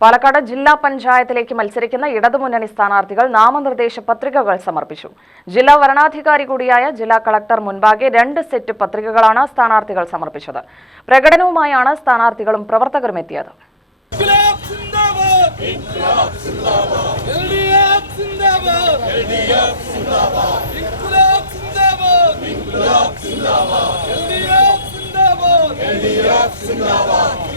പാലക്കാട് ജില്ലാ പഞ്ചായത്തിലേക്ക് മത്സരിക്കുന്ന ഇടതുമുന്നണി സ്ഥാനാർത്ഥികൾ നാമനിർദ്ദേശ പത്രികകൾ സമർപ്പിച്ചു. ജില്ലാ വരണാധികാരി കൂടിയായ ജില്ലാ കളക്ടർ മുൻപാകെ രണ്ട് സെറ്റ് പത്രികകളാണ് സ്ഥാനാർത്ഥികൾ സമർപ്പിച്ചത്. പ്രകടനവുമായാണ് സ്ഥാനാർത്ഥികളും പ്രവർത്തകരും എത്തിയത്. ഇൻക്ലാബ് സിന്ദാബാദ്!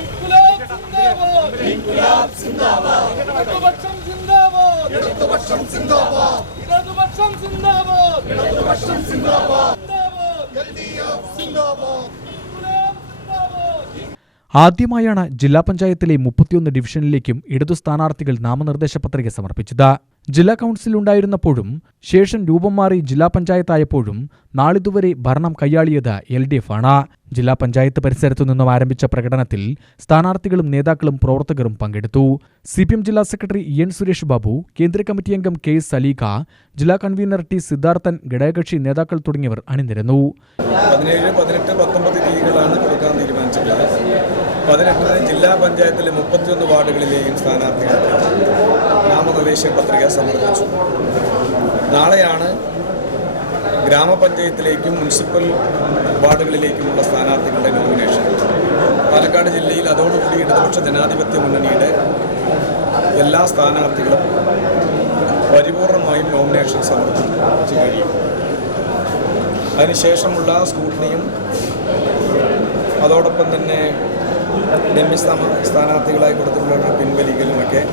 ആദ്യമായാണ് ജില്ലാ പഞ്ചായത്തിലെ മുപ്പത്തിയൊന്ന് ഡിവിഷനിലേക്കും ഇടതു സ്ഥാനാർത്ഥികൾ നാമനിർദ്ദേശ പത്രിക സമർപ്പിച്ചത്. ജില്ലാ കൗൺസിൽ ഉണ്ടായിരുന്നപ്പോഴും ശേഷം രൂപം മാറി ജില്ലാ പഞ്ചായത്തായപ്പോഴും നാളിതുവരെ ഭരണം കൈയാളിയത് എൽ ഡി എഫ് ആണ് ജില്ലാ പഞ്ചായത്ത് പരിസരത്തു നിന്നും ആരംഭിച്ച പ്രകടനത്തിൽ സ്ഥാനാർത്ഥികളും നേതാക്കളും പ്രവർത്തകരും പങ്കെടുത്തു. സി പി എം ജില്ലാ സെക്രട്ടറി എൻ സുരേഷ് ബാബു കേന്ദ്ര കമ്മിറ്റി അംഗം കെ എസ് സലീഖ ജില്ലാ കൺവീനർ ടി സിദ്ധാർത്ഥൻ ഘടകകക്ഷി നേതാക്കൾ തുടങ്ങിയവർ അണിനിരന്നു. പതിനെട്ടിന് ജില്ലാ പഞ്ചായത്തിലെ മുപ്പത്തിയൊന്ന് വാർഡുകളിലെയും സ്ഥാനാർത്ഥികൾക്ക് നാമനിർദ്ദേശ പത്രിക സമർപ്പിച്ചു. നാളെയാണ് ഗ്രാമപഞ്ചായത്തിലേക്കും മുനിസിപ്പൽ വാർഡുകളിലേക്കുമുള്ള സ്ഥാനാർത്ഥികളുടെ നോമിനേഷൻ പാലക്കാട് ജില്ലയിൽ അതോടുകൂടി ഇടതുപക്ഷ ജനാധിപത്യ മുന്നണിയുടെ എല്ലാ സ്ഥാനാർത്ഥികളും പരിപൂർണമായും നോമിനേഷൻ സമർപ്പിച്ചു കഴിയും. അതിനുശേഷമുള്ള സ്കൂട്ടിനിയും അതോടൊപ്പം തന്നെ ഡെമ്മി സ്ഥാന- സ്ഥാനാർത്ഥികളായി കൊടുത്തിട്ടുള്ള പിൻവലിക്കലുമൊക്കെ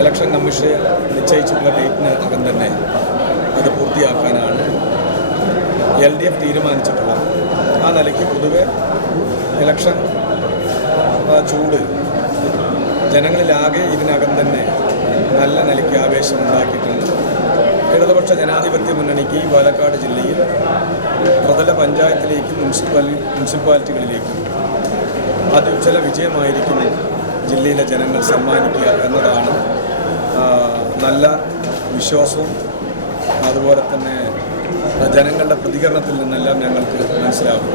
ഇലക്ഷൻ കമ്മീഷൻ നിശ്ചയിച്ചിട്ടുള്ള ഡേറ്റിന് അകം തന്നെ അത് പൂർത്തിയാക്കാനാണ് എൽ ഡി എഫ് തീരുമാനിച്ചിട്ടുള്ളത്. ആ നിലയ്ക്ക് പൊതുവെ ഇലക്ഷൻ ചൂട് ജനങ്ങളിലാകെ ഇതിനകം തന്നെ നല്ല നിലയ്ക്ക് ആവേശം ഉണ്ടാക്കിയിട്ടുണ്ട്. ഇടതുപക്ഷ ജനാധിപത്യ മുന്നണിക്ക് പാലക്കാട് ജില്ലയിൽ പ്രതല പഞ്ചായത്തിലേക്കും മുനിസിപ്പാലി മുനിസിപ്പാലിറ്റികളിലേക്കും അത്യുജ്വല വിജയമായിരിക്കും ജില്ലയിലെ ജനങ്ങൾ സമ്മാനിക്കുക എന്നതാണ് നല്ല വിശ്വാസവും അതുപോലെ തന്നെ ജനങ്ങളുടെ പ്രതികരണത്തിൽ നിന്നെല്ലാം ഞങ്ങൾക്ക് മനസ്സിലാകും.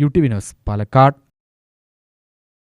U T Palakkad.